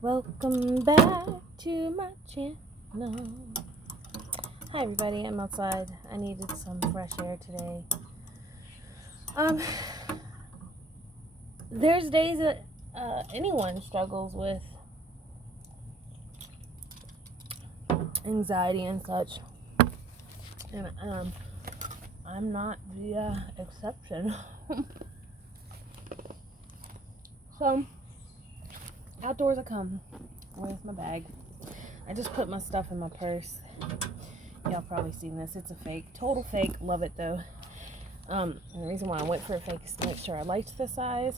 Welcome back to my channel. Hi everybody, I'm outside. I needed some fresh air today. There's days that anyone struggles with anxiety and such, and I'm not the exception. So outdoors I come. Where's my bag? I just put my stuff in my purse. Y'all probably seen this. It's a fake. Total fake. Love it though. And the reason why I went for a fake is to make sure I liked the size.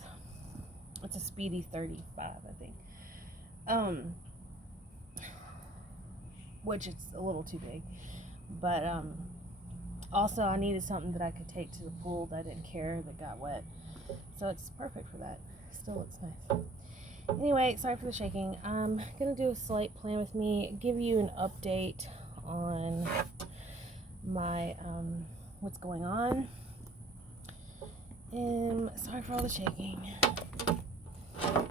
It's a Speedy 35, I think. Which it's a little too big. But also I needed something that I could take to the pool that I didn't care that got wet. So it's perfect for that. Still looks nice. Anyway, sorry for the shaking. I'm gonna do a slight plan with me, give you an update on my what's going on. And sorry for all the shaking.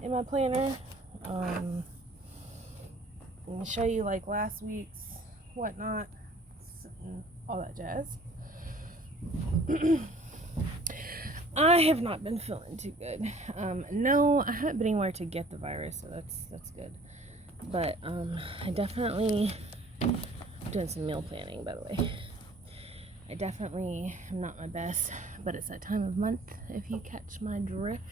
In my planner, I'm gonna show you like last week's whatnot, and all that jazz. I have not been feeling too good. No, I haven't been anywhere to get the virus, so that's good. But I definitely doing some meal planning, by the way. I definitely am not my best, but it's that time of month, if you catch my drift.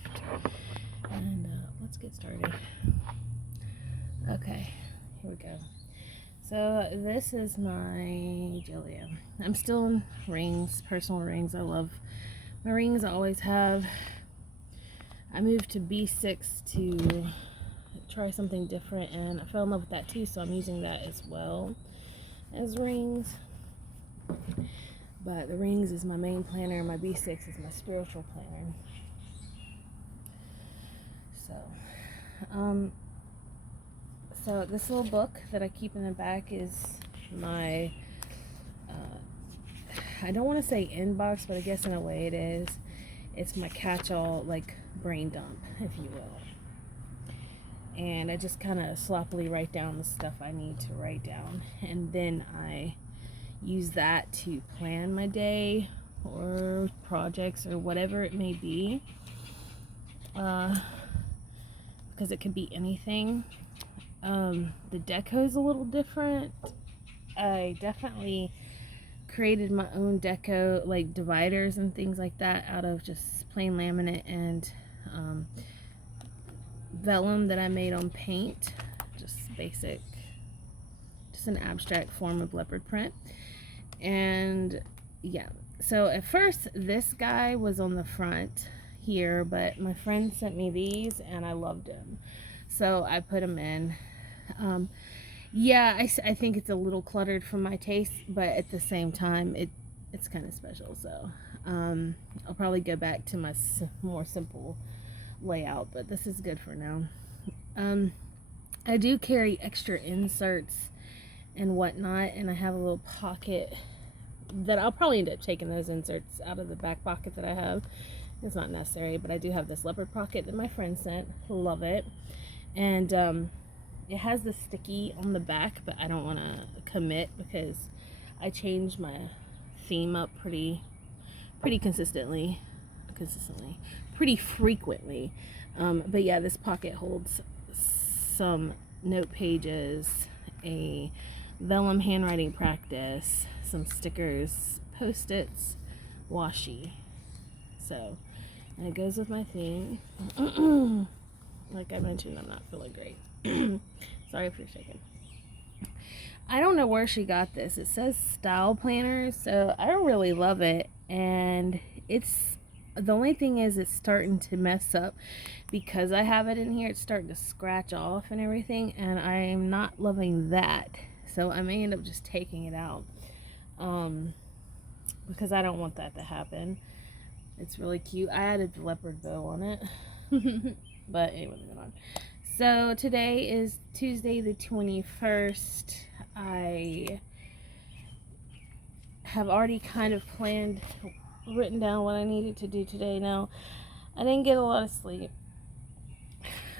And let's get started. Okay, here we go. So this is my Julia. I'm still in rings, personal rings. I love my rings. I always have. I moved to B6 to try something different, and I fell in love with that too, so I'm using that as well as rings. But the rings is my main planner, my B6 is my spiritual planner. So this little book that I keep in the back is my I don't want to say inbox, but I guess in a way it is. It's my catch-all, like, brain dump, if you will. And I just kind of sloppily write down the stuff I need to write down, and then I use that to plan my day or projects or whatever it may be, because it could be anything. The deco is a little different. I definitely created my own deco, like dividers and things like that, out of just plain laminate and vellum that I made on paint. Just basic, just an abstract form of leopard print. And yeah, so at first this guy was on the front here, but my friend sent me these and I loved them, so I put them in. Yeah, I think it's a little cluttered for my taste, but at the same time it's kind of special, so I'll probably go back to my more simple layout, but this is good for now. I do carry extra inserts and whatnot, and I have a little pocket that I'll probably end up taking those inserts out of the back pocket that I have. It's not necessary, but I do have this leopard pocket that my friend sent. Love it. And it has the sticky on the back, but I don't want to commit because I change my theme up pretty consistently, pretty frequently. But yeah, this pocket holds some note pages, a vellum handwriting practice, some stickers, post-its, washi. So, and it goes with my theme. Like I mentioned, I'm not feeling great. Sorry for shaking. I don't know where she got this. It says style planner, so I really love it. And it's, the only thing is it's starting to mess up because I have it in here. It's starting to scratch off and everything, and I'm not loving that. So I may end up just taking it out, because I don't want that to happen. It's really cute. I added the leopard bow on it. But anyway, moving on. So today is Tuesday the 21st. I have already kind of planned, written down what I needed to do today. Now, I didn't get a lot of sleep.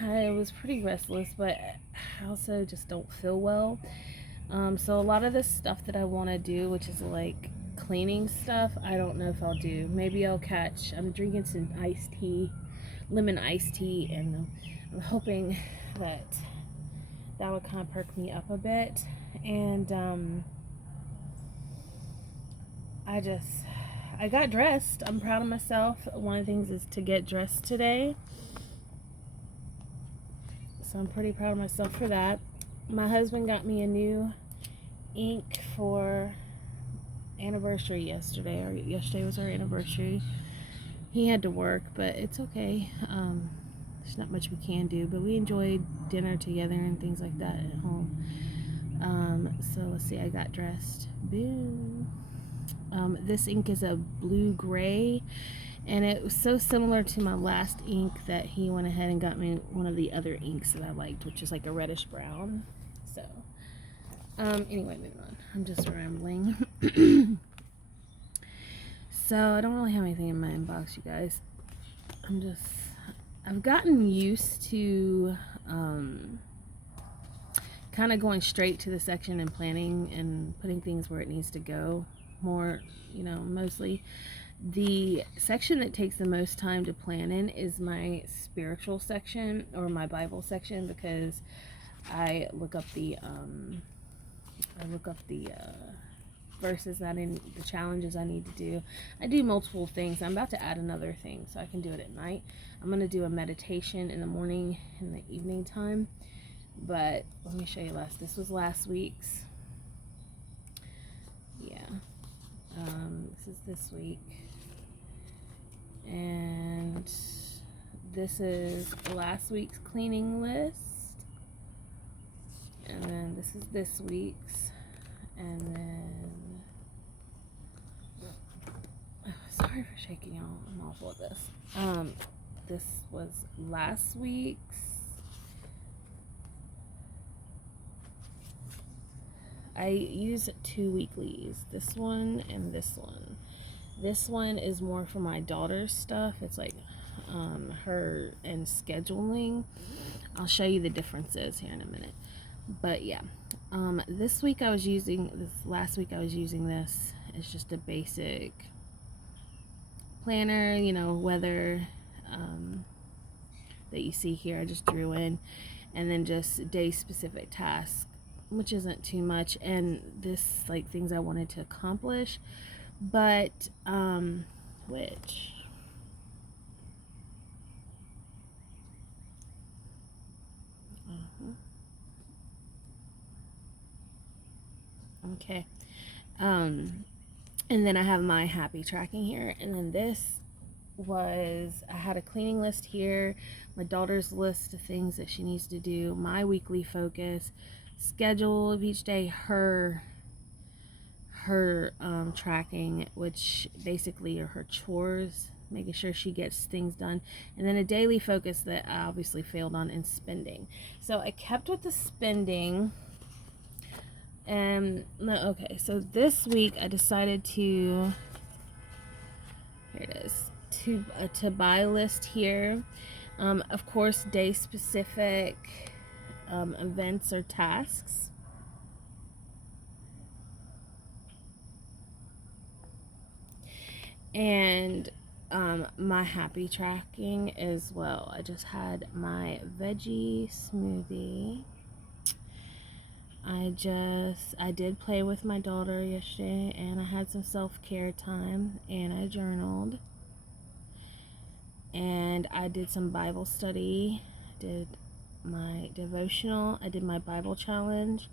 I was pretty restless, but I also just don't feel well. So a lot of this stuff that I want to do, which is like cleaning stuff, I don't know if I'll do. Maybe I'll catch. I'm drinking some iced tea, lemon iced tea, and I'm hoping that that would kind of perk me up a bit. And I got dressed. I'm proud of myself. One of the things is to get dressed today. So I'm pretty proud of myself for that. My husband got me a new ink for anniversary yesterday. Or yesterday was our anniversary. He had to work, but it's okay. There's not much we can do, but we enjoyed dinner together and things like that at home. So let's see, I got dressed. Boom. This ink is a blue-gray, and it was so similar to my last ink that he went ahead and got me one of the other inks that I liked, which is like a reddish brown. So, anyway, moving on. I'm just rambling. So, I don't really have anything in my inbox, you guys. I've gotten used to, kind of going straight to the section and planning and putting things where it needs to go more, mostly. The section that takes the most time to plan in is my spiritual section, or my Bible section, because I look up the verses the challenges I need to do. I do multiple things. I'm about to add another thing so I can do it at night. I'm going to do a meditation in the morning and the evening time. But let me show you this was last week's. Yeah. This is this week. And this is last week's cleaning list. And then this is this week's. And then, sorry for shaking y'all. I'm awful at this. This was last week's. I use 2 weeklies, this one and this one. This one is more for my daughter's stuff. It's like her and scheduling. I'll show you the differences here in a minute. But yeah, last week I was using this. It's just a basic planner, weather that you see here. I just drew in, and then just day specific tasks, which isn't too much, and this like things I wanted to accomplish, but which okay, and then I have my happy tracking here, and then I had a cleaning list here, my daughter's list of things that she needs to do, my weekly focus, schedule of each day, her tracking, which basically are her chores, making sure she gets things done, and then a daily focus that I obviously failed on, in spending. So I kept with the spending. Okay, so this week I decided to, here it is, to buy list here. Of course, day specific events or tasks. And my happy tracking as well. I just had my veggie smoothie. I did play with my daughter yesterday, and I had some self-care time, and I journaled, and I did some Bible study, did my devotional, I did my Bible challenge.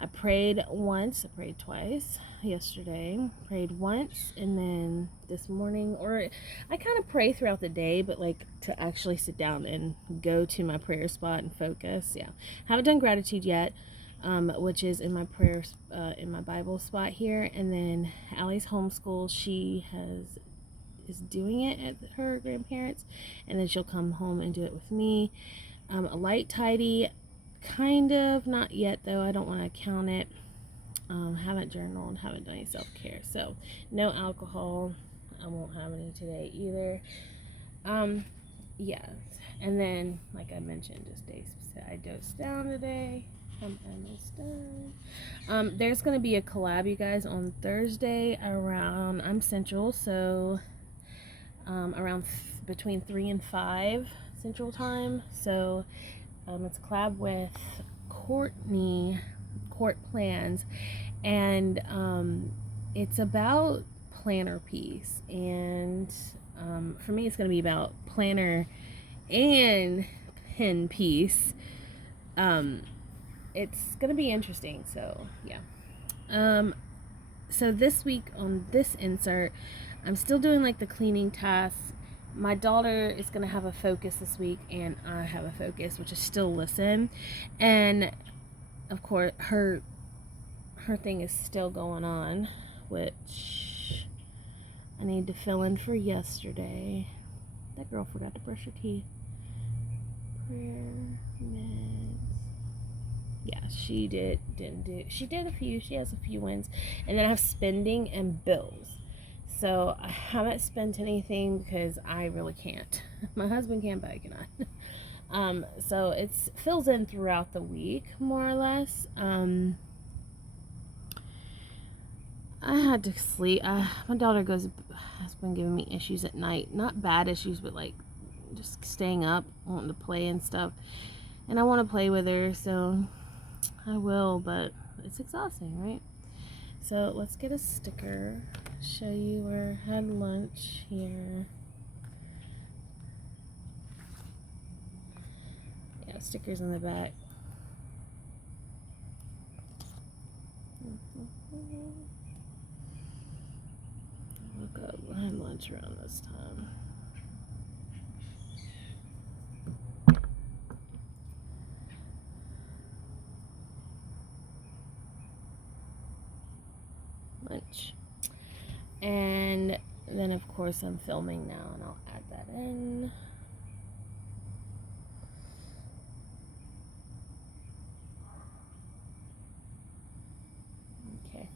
I prayed once, I prayed twice yesterday, prayed once, and then this morning, or I kind of pray throughout the day, but like to actually sit down and go to my prayer spot and focus. Yeah, haven't done gratitude yet, which is in my prayers, in my Bible spot here. And then Allie's homeschool, she is doing it at her grandparents, and then she'll come home and do it with me. A light tidy, kind of, not yet though, I don't want to count it. Haven't journaled, haven't done any self-care, so no alcohol. I won't have any today either. Yeah, And then, like I mentioned, just days I dosed down today. I'm almost done. There's gonna be a collab, you guys, on Thursday around Central, so around between 3 and 5 Central Time. So it's a collab with Courtney, Court Plans, and it's about planner piece. And for me, it's going to be about planner and pen piece. It's going to be interesting. So yeah. So this week on this insert, I'm still doing like the cleaning tasks. My daughter is going to have a focus this week, and I have a focus, which is still listen. And of course, her thing is still going on, which I need to fill in for yesterday. That girl forgot to brush her teeth. Prayer, meds. Yeah, she didn't do. She did a few. She has a few wins, and then I have spending and bills. So I haven't spent anything because I really can't. My husband can, but I cannot. So it fills in throughout the week, more or less. I had to sleep. My daughter has been giving me issues at night. Not bad issues, but like just staying up, wanting to play and stuff. And I want to play with her, so I will, but it's exhausting, right? So let's get a sticker. Show you where I had lunch here. Yeah, stickers on the back. Look up. I had lunch around this time. Lunch. And then of course I'm filming now, and I'll add that in. Okay.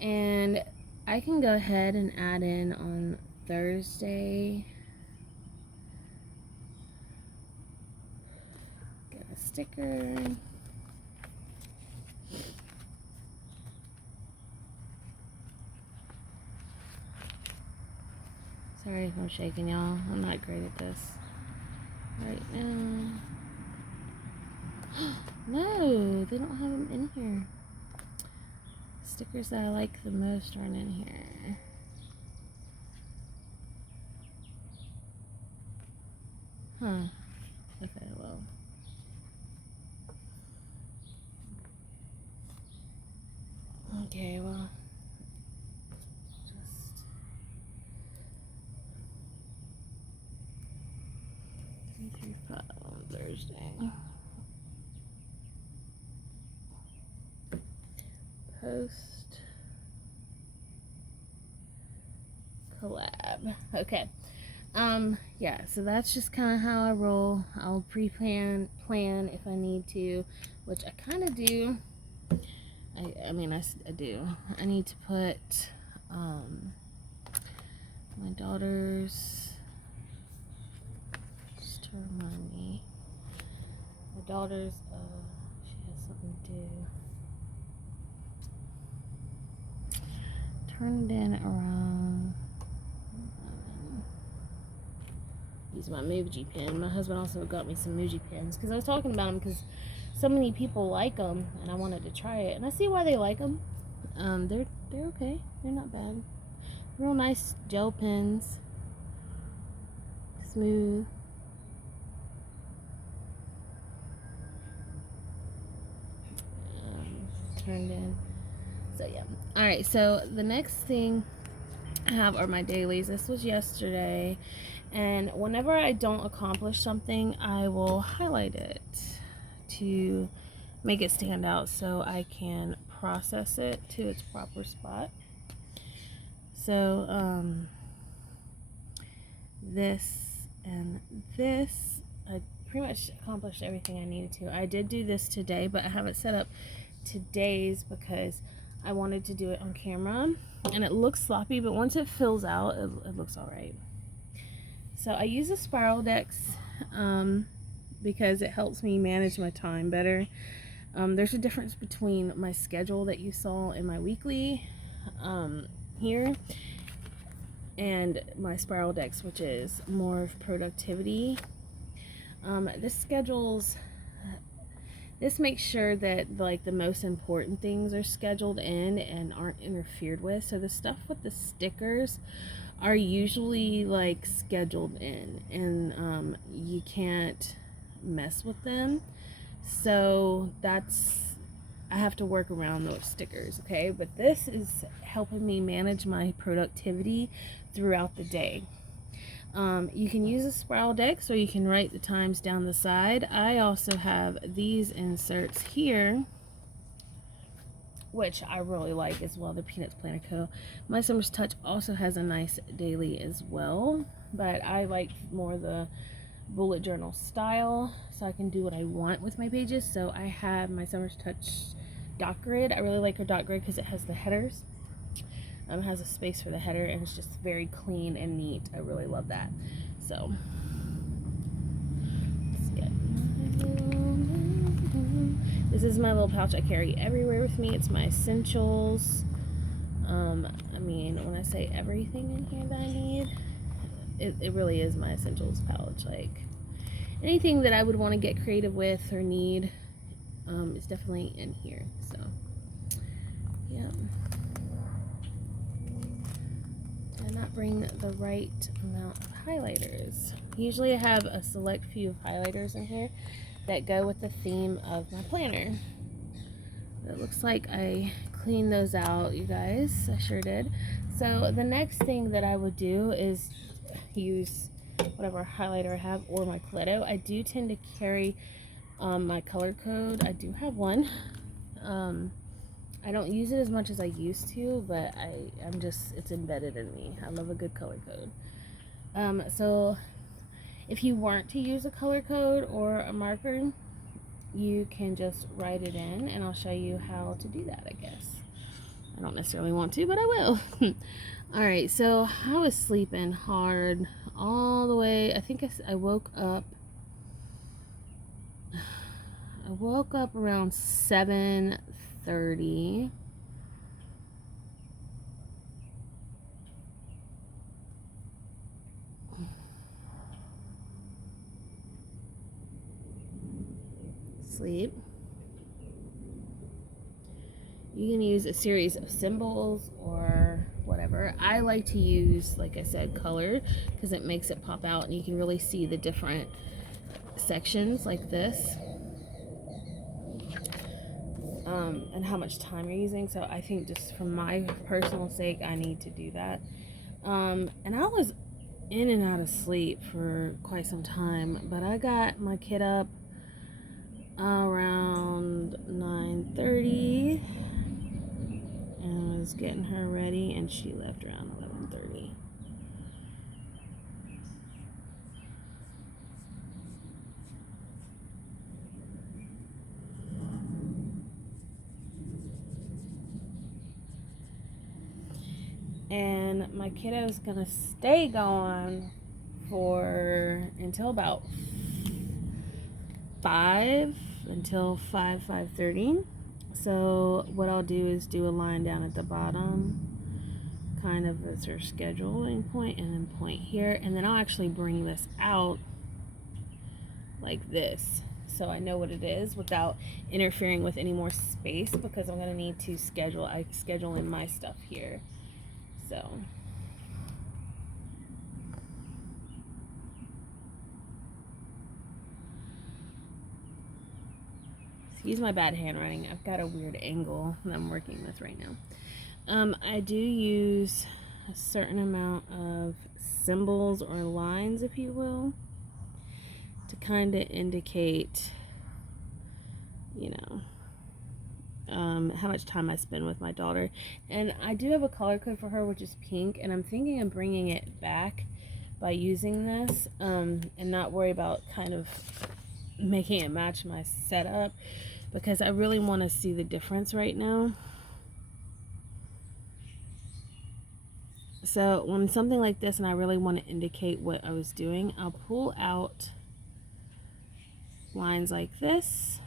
And I can go ahead and add in on Thursday. Get a sticker. Sorry if I'm shaking, y'all. I'm not great at this right now. No, they don't have them in here. Stickers that I like the most aren't in here. Huh. Okay, well. Okay, well. Just 3 through 5 on Thursday. Post collab. Okay. Yeah, so that's just kind of how I roll. I'll plan if I need to, which I kind of do. I mean, I do. I need to put my daughter's, just to remind me, my daughter's, she has something to do. Turn it in around. Use my Muji pen. My husband also got me some Muji pens because I was talking about them because so many people like them, and I wanted to try it, and I see why they like them. They're okay. They're not bad. Real nice gel pens. Smooth. Turned in. So yeah. All right. So the next thing I have are my dailies. This was yesterday. And whenever I don't accomplish something, I will highlight it to make it stand out so I can process it to its proper spot. So this and this, I pretty much accomplished everything I needed to. I did do this today, but I haven't set up today's because I wanted to do it on camera, and it looks sloppy, but once it fills out, it looks all right. So I use a spiraldex because it helps me manage my time better. There's a difference between my schedule that you saw in my weekly here and my spiraldex, which is more of productivity. This makes sure that like the most important things are scheduled in and aren't interfered with. So the stuff with the stickers are usually like scheduled in, and you can't mess with them. So I have to work around those stickers, okay? But this is helping me manage my productivity throughout the day. You can use a spiraldex, or you can write the times down the side. I also have these inserts here, which I really like as well, the Peanuts Planner Co. My Summer's Touch also has a nice daily as well, but I like more the bullet journal style, so I can do what I want with my pages. So I have my Summer's Touch dot grid. I really like her dot grid because it has the headers. It has a space for the header, and it's just very clean and neat. I really love that. So this is my little pouch I carry everywhere with me. It's my essentials. I mean, when I say everything in here that I need, it really is my essentials pouch. Like anything that I would want to get creative with or need is definitely in here. So yeah. Did I not bring the right amount of highlighters? Usually I have a select few of highlighters in here that go with the theme of my planner. It looks like I cleaned those out, you guys. I sure did. So the next thing that I would do is use whatever highlighter I have, or my Coletto. I do tend to carry my color code. I do have one. I don't use it as much as I used to, but it's embedded in me. I love a good color code. So if you weren't to use a color code or a marker, you can just write it in, and I'll show you how to do that, I guess. I don't necessarily want to, but I will. Alright, so I was sleeping hard all the way. I think I woke up around 7:30. Sleep. You can use a series of symbols or whatever. I like to use, like I said, color, because it makes it pop out and you can really see the different sections like this, and how much time you're using. So I think just for my personal sake, I need to do that. And I was in and out of sleep for quite some time, but I got my kid up around 9:30, and I was getting her ready, and she left around 11:30. And my kiddo's gonna stay gone until about 5, until 5:30. So what I'll do is do a line down at the bottom, kind of as her scheduling point, and then point here, and then I'll actually bring this out like this, so I know what it is without interfering with any more space, because I'm going to need to schedule in my stuff here. So excuse my bad handwriting. I've got a weird angle that I'm working with right now. I do use a certain amount of symbols or lines, if you will, to kind of indicate, you know, how much time I spend with my daughter. And I do have a color code for her, which is pink, and I'm thinking of bringing it back by using this, and not worry about kind of making it match my setup, because I really want to see the difference right now. So when something like this and I really want to indicate what I was doing, I'll pull out lines like this.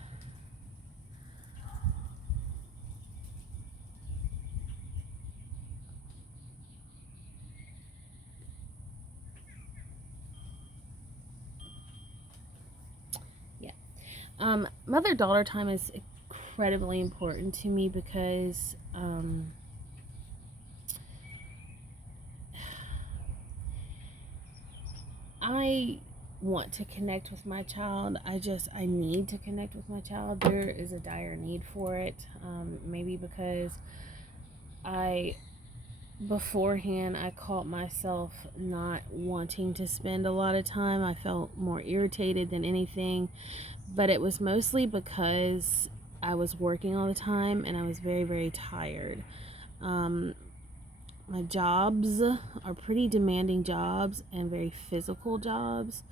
Yeah. Mother-daughter time is incredibly important to me because I want to connect with my child. I need to connect with my child. There is a dire need for it. Maybe because beforehand, I caught myself not wanting to spend a lot of time. I felt more irritated than anything, but it was mostly because I was working all the time and I was very, very tired. My jobs are pretty demanding jobs and very physical jobs.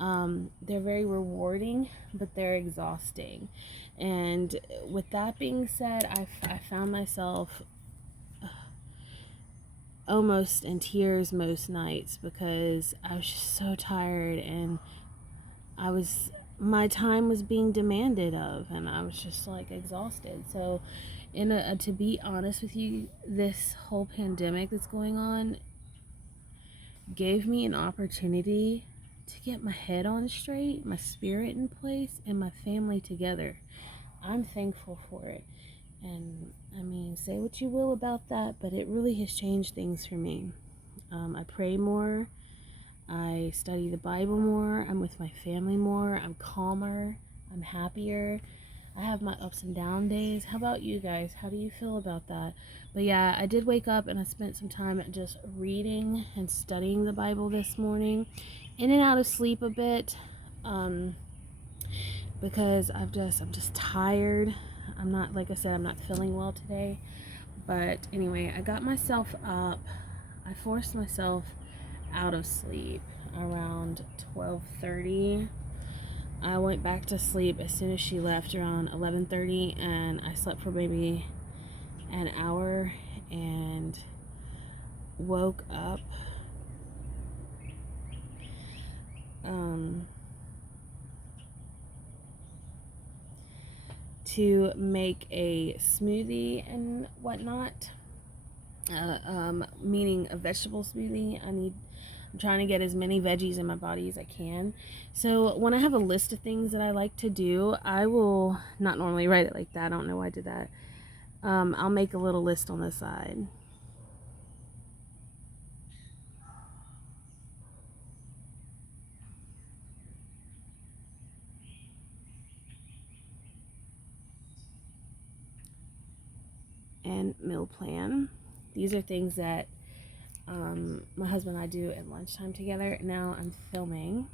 They're very rewarding, but they're exhausting. And with that being said, I found myself almost in tears most nights because I was just so tired, and my time was being demanded of, and I was just like exhausted. So to be honest with you, this whole pandemic that's going on gave me an opportunity to get my head on straight, my spirit in place, and my family together. I'm thankful for it. And I mean, say what you will about that, but it really has changed things for me. I pray more. I study the Bible more. I'm with my family more. I'm calmer. I'm happier. I have my ups and down days. How about you guys? How do you feel about that? But yeah, I did wake up and I spent some time just reading and studying the Bible this morning. In and out of sleep a bit, because I'm just tired. I'm not, like I said, I'm not feeling well today. But anyway, I got myself up. I forced myself out of sleep around 12:30. I went back to sleep as soon as she left around 11:30, and I slept for maybe an hour and woke up to make a smoothie and whatnot, meaning a vegetable smoothie. I'm trying to get as many veggies in my body as I can. So when I have a list of things that I like to do, I will not normally write it like that. I don't know why I did that. I'll make a little list on the side. And meal plan. These are things that my husband and I do at lunchtime together. Now I'm filming,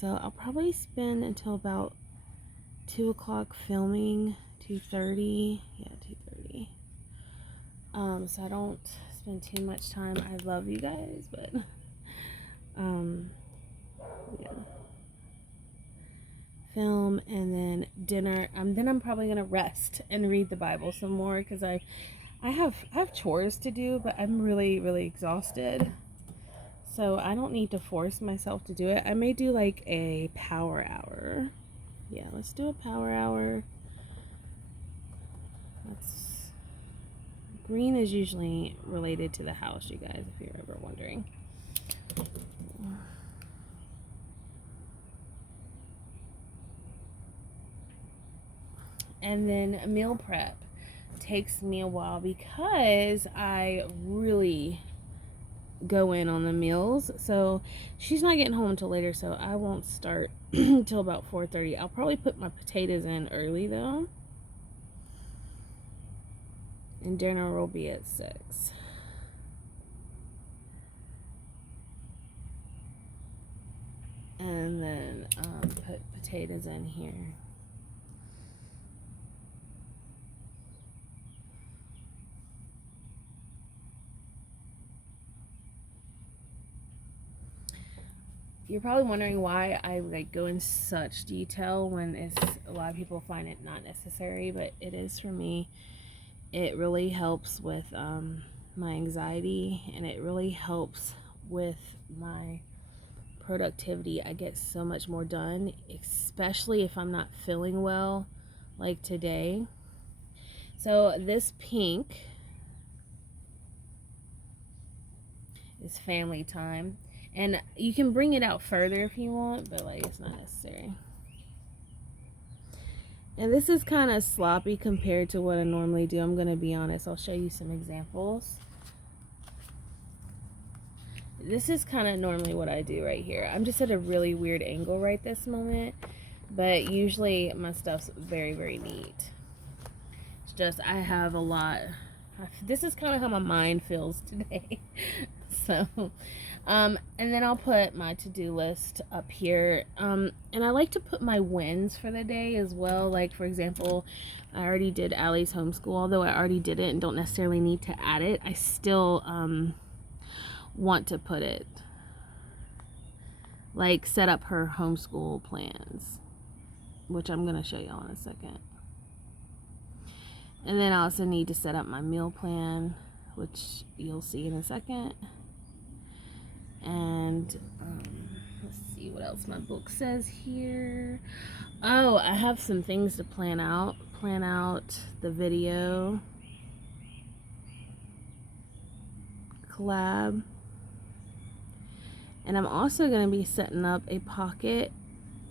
so I'll probably spend until about 2 o'clock filming. 2:30, yeah, 2:30. So I don't spend too much time. I love you guys, but yeah, film, and then dinner. Then I'm probably gonna rest and read the Bible some more because I have chores to do, but I'm really, really exhausted. So I don't need to force myself to do it. I may do like a power hour. Yeah, let's do a power hour. Green is usually related to the house, you guys, if you're ever wondering. And then meal prep takes me a while because I really go in on the meals. So she's not getting home until later, so I won't start until about 4:30. I'll probably put my potatoes in early though, and dinner will be at 6. And then put potatoes in here. You're probably wondering why I like go in such detail when a lot of people find it not necessary, but it is for me. It really helps with my anxiety, and it really helps with my productivity. I get so much more done, especially if I'm not feeling well, like today. So this pink is family time. And you can bring it out further if you want, but like it's not necessary. And this is kind of sloppy compared to what I normally do. I'm going to be honest. I'll show you some examples. This is kind of normally what I do right here. I'm just at a really weird angle right this moment. But usually my stuff's very, very neat. It's just I have a lot. This is kind of how my mind feels today. So, and then I'll put my to-do list up here. And I like to put my wins for the day as well. Like, for example, I already did Allie's homeschool. Although I already did it and don't necessarily need to add it, I still want to put it. Like, set up her homeschool plans, which I'm going to show y'all in a second. And then I also need to set up my meal plan, which you'll see in a second. And let's see what else my book says here. Oh, I have some things to plan out. Plan out the video collab. And I'm also going to be setting up a pocket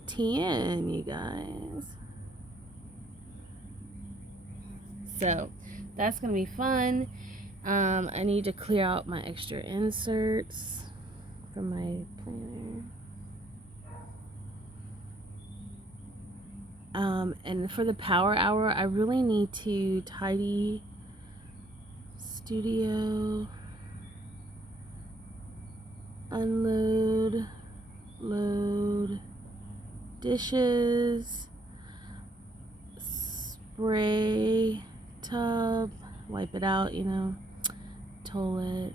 TN, you guys. So that's going to be fun. I need to clear out my extra inserts from my planner. And for the power hour, I really need to tidy studio, unload, load, dishes, spray tub, wipe it out, you know, toilet.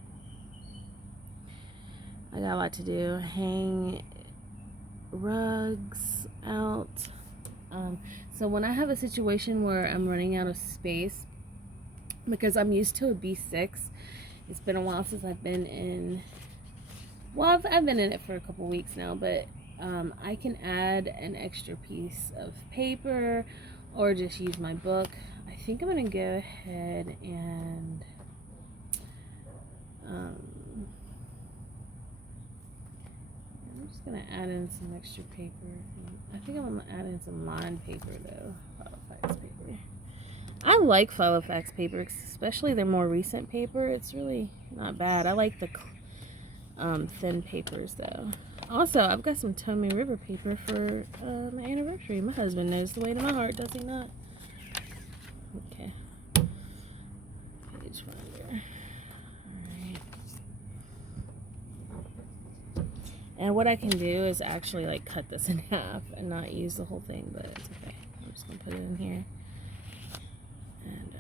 I got a lot to do. Hang rugs out. So when I have a situation where I'm running out of space, because I'm used to a B6, it's been a while since I've been in, well, I've been in it for a couple weeks now, but I can add an extra piece of paper or just use my book. I think I'm going to go ahead and I'm just going to add in some extra paper. I think I'm going to add in some lined paper though. Filofax paper. I like Filofax paper, especially their more recent paper. It's really not bad. I like the thin papers though. Also, I've got some Tommy River paper for my anniversary. My husband knows the way to my heart, does he not? Okay. Page finder. Alright. And what I can do is actually like cut this in half and not use the whole thing, but it's okay. I'm just going to put it in here and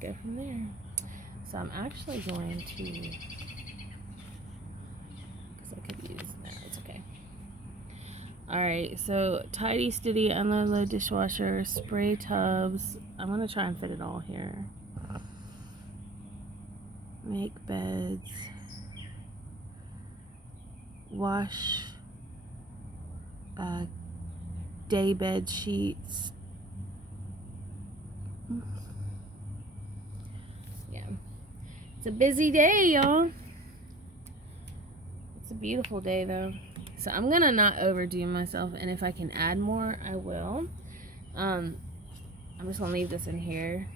go from there. So I'm actually going to, because I could use that. It's okay. Alright, so tidy, study, unload, load, dishwasher, spray tubs. I'm going to try and fit it all here. Make beds. Wash day bed sheets. Yeah. It's a busy day, y'all. It's a beautiful day, though. So I'm going to not overdo myself, and if I can add more, I will. I'm just going to leave this in here.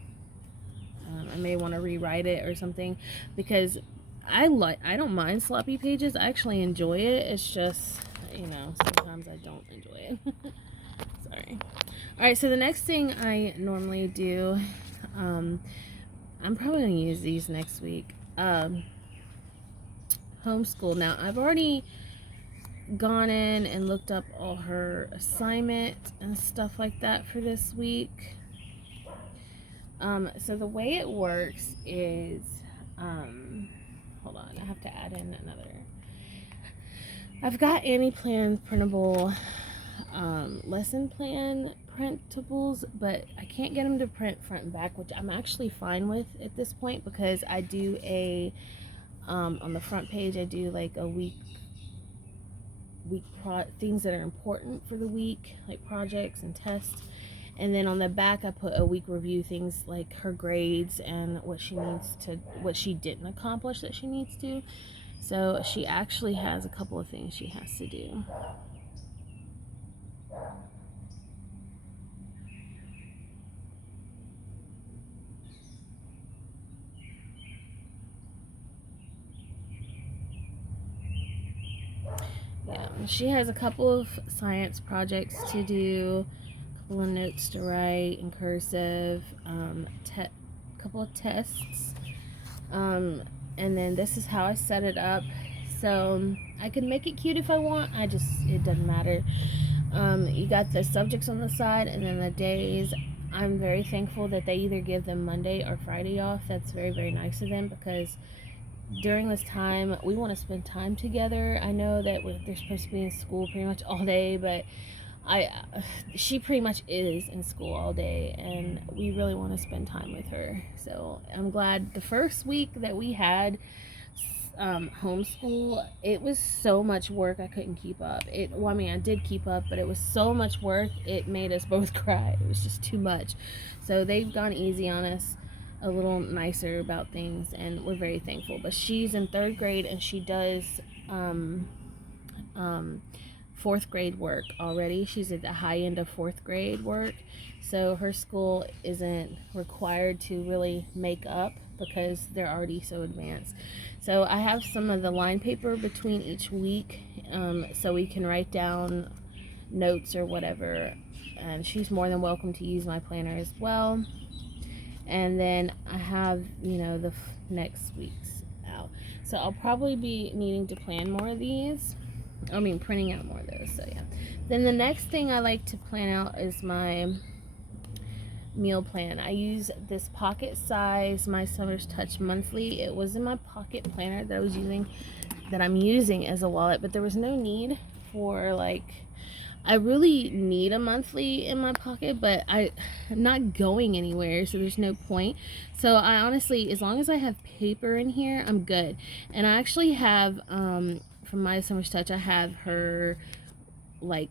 I may want to rewrite it or something, because I don't mind sloppy pages. I actually enjoy it. It's just, you know, sometimes I don't enjoy it. Sorry. Alright, so the next thing I normally do, I'm probably going to use these next week. Homeschool. Now, I've already gone in and looked up all her assignment and stuff like that for this week. So the way it works is, hold on, I have to add in another. I've got Annie Plan printable lesson plan printables, but I can't get them to print front and back, which I'm actually fine with at this point, because I do a on the front page I do like a week things that are important for the week, like projects and tests. And then on the back, I put a week review, things like her grades and what she didn't accomplish that she needs to. So she actually has a couple of things she has to do. Yeah, she has a couple of science projects to do, a couple of notes to write in cursive, couple of tests, and then this is how I set it up. So I can make it cute if I want. It doesn't matter. You got the subjects on the side, and then the days. I'm very thankful that they either give them Monday or Friday off. That's very, very nice of them, because during this time we want to spend time together. I know that they're supposed to be in school pretty much all day, but she pretty much is in school all day, and we really want to spend time with her. So I'm glad the first week that we had homeschool, it was so much work I couldn't keep up. I did keep up, but it was so much work it made us both cry. It was just too much. So they've gone easy on us, a little nicer about things, and we're very thankful. But she's in 3rd grade, and she does 4th grade work already. She's at the high end of 4th grade work, so her school isn't required to really make up because they're already so advanced. So I have some of the line paper between each week, so we can write down notes or whatever, and she's more than welcome to use my planner as well. And then I have, the next week's out. So I'll probably be needing to plan more of these. Printing out more of those. So yeah. Then the next thing I like to plan out is my meal plan. I use this pocket size My Summer's Touch monthly. It was in my pocket planner that I'm using as a wallet, but there was no need for I really need a monthly in my pocket, but I'm not going anywhere, so there's no point. So I honestly, as long as I have paper in here, I'm good. And I actually have, from My Summer's Touch, I have her,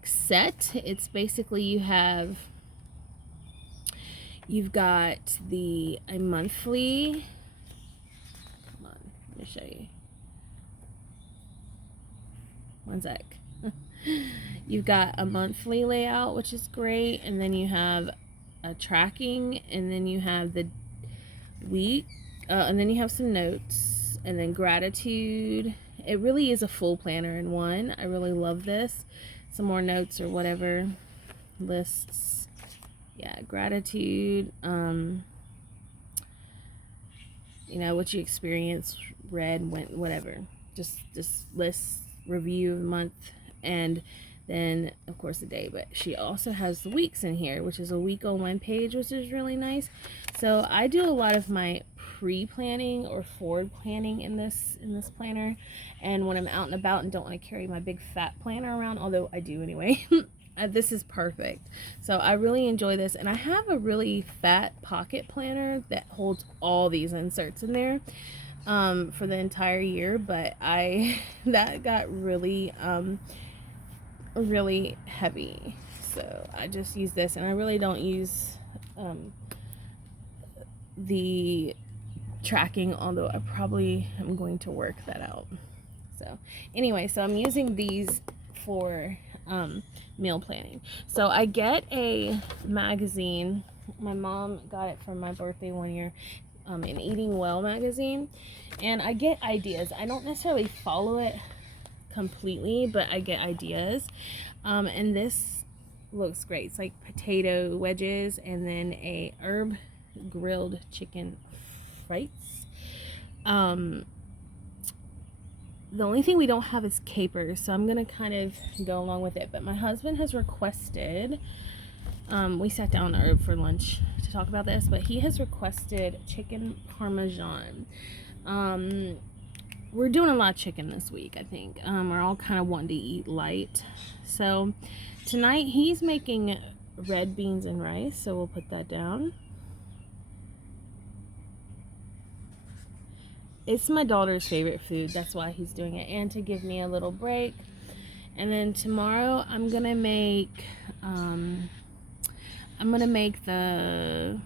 set. It's basically you've got a monthly, come on, let me show you. One sec. You've got a monthly layout, which is great, and then you have a tracking, and then you have the week, and then you have some notes, and then gratitude. It really is a full planner in one. I really love this. Some more notes or whatever, lists. Yeah, gratitude. What you experienced, read, went, whatever. Just lists, review of the month, and then of course the day. But she also has the weeks in here, which is a week on one page, which is really nice. So I do a lot of my pre-planning or forward planning in this planner, and when I'm out and about and don't want to carry my big fat planner around, although I do anyway, this is perfect. So I really enjoy this, and I have a really fat pocket planner that holds all these inserts in there for the entire year, but that got really really heavy, so I just use this, and I really don't use the tracking, although I probably am going to work that out. So anyway, so I'm using these for meal planning. So I get a magazine. My mom got it for my birthday one year, an Eating Well magazine, and I get ideas. I don't necessarily follow it completely, but I get ideas, and this looks great. It's like potato wedges and then a herb grilled chicken frites. The only thing we don't have is capers, so I'm gonna kind of go along with it, but my husband has requested, we sat down for lunch to talk about this, but he has requested chicken parmesan. We're doing a lot of chicken this week, I think. We're all kind of wanting to eat light. So tonight he's making red beans and rice, so we'll put that down. It's my daughter's favorite food, that's why he's doing it, and to give me a little break. And then tomorrow I'm gonna make the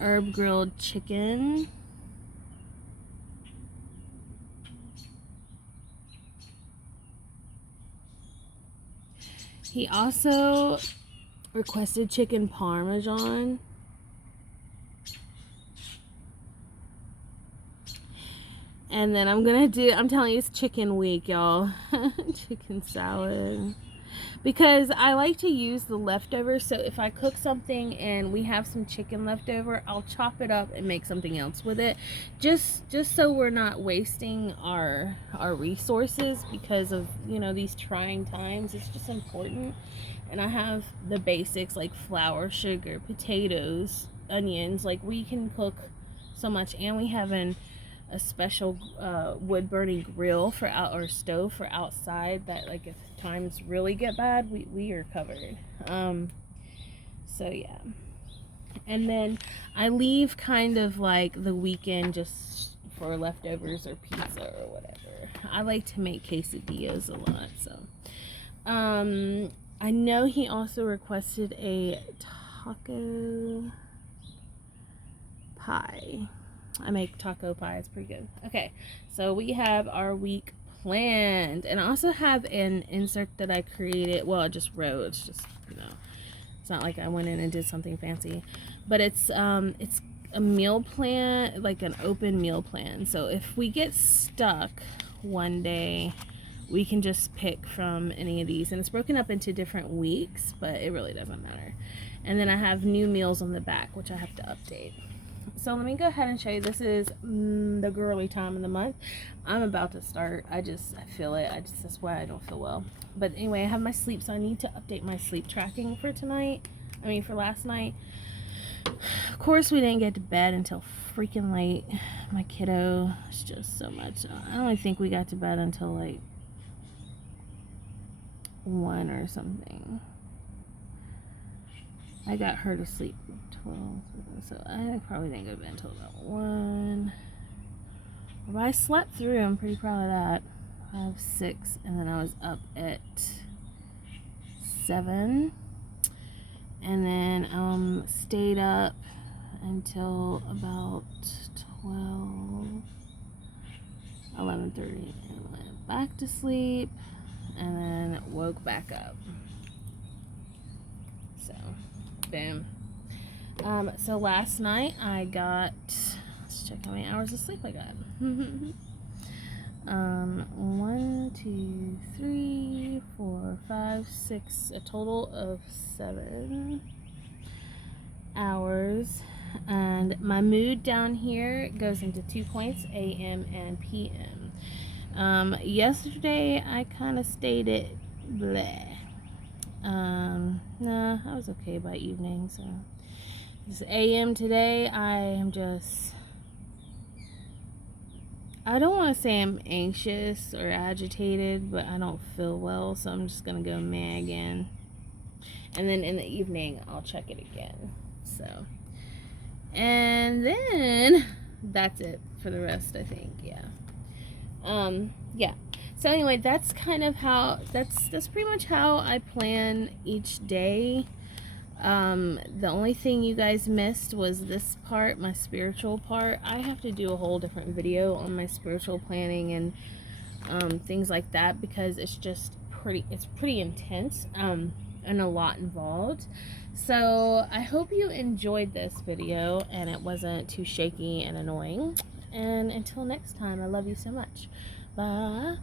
herb grilled chicken. He also requested chicken parmesan. And then I'm telling you, it's chicken week, y'all. Chicken salad. Because I like to use the leftovers, so if I cook something and we have some chicken left over, I'll chop it up and make something else with it. Just so we're not wasting our resources because of, you know, these trying times. It's just important. And I have the basics like flour, sugar, potatoes, onions. Like, we can cook so much, and we have a special wood burning grill for or stove for outside, that like if times really get bad, we are covered. So yeah. And then I leave kind of like the weekend just for leftovers or pizza or whatever. I like to make quesadillas a lot. So I know he also requested a taco pie. I make taco pie. It's pretty good. Okay, so we have our week planned, and I also have an insert that I created. Well, I just wrote. It's just, you know, it's not like I went in and did something fancy, but it's a meal plan, like an open meal plan. So if we get stuck one day, we can just pick from any of these, and it's broken up into different weeks, but it really doesn't matter. And then I have new meals on the back, which I have to update. So let me go ahead and show you. This is the girly time of the month. I'm about to start. I feel it. That's why I don't feel well. But anyway, I have my sleep, so I need to update my sleep tracking for tonight. I mean, for last night. Of course, we didn't get to bed until freaking late. My kiddo, it's just so much. I don't think we got to bed until like 1 or something. I got her to sleep at 12, so I probably didn't go to bed until about 1. But I slept through. I'm pretty proud of that. 5, 6, and then I was up at 7, and then stayed up until about 12, 11:30, and went back to sleep, and then woke back up. So boom. So last night I got, let's check how many hours of sleep I got. 1, 2, 3, 4, 5, 6, a total of 7 hours. And my mood down here goes into 2 points, AM and PM. Yesterday I kind of stayed at bleh. Nah, I was okay by evening. So this AM today, I don't want to say I'm anxious or agitated, but I don't feel well, so I'm just gonna go meh again, and then in the evening I'll check it again. So, and then that's it for the rest, I think. Yeah. Yeah. So anyway, that's kind of how, that's pretty much how I plan each day. The only thing you guys missed was this part, my spiritual part. I have to do a whole different video on my spiritual planning and things like that, because it's pretty intense and a lot involved. So I hope you enjoyed this video and it wasn't too shaky and annoying. And until next time, I love you so much. Bye.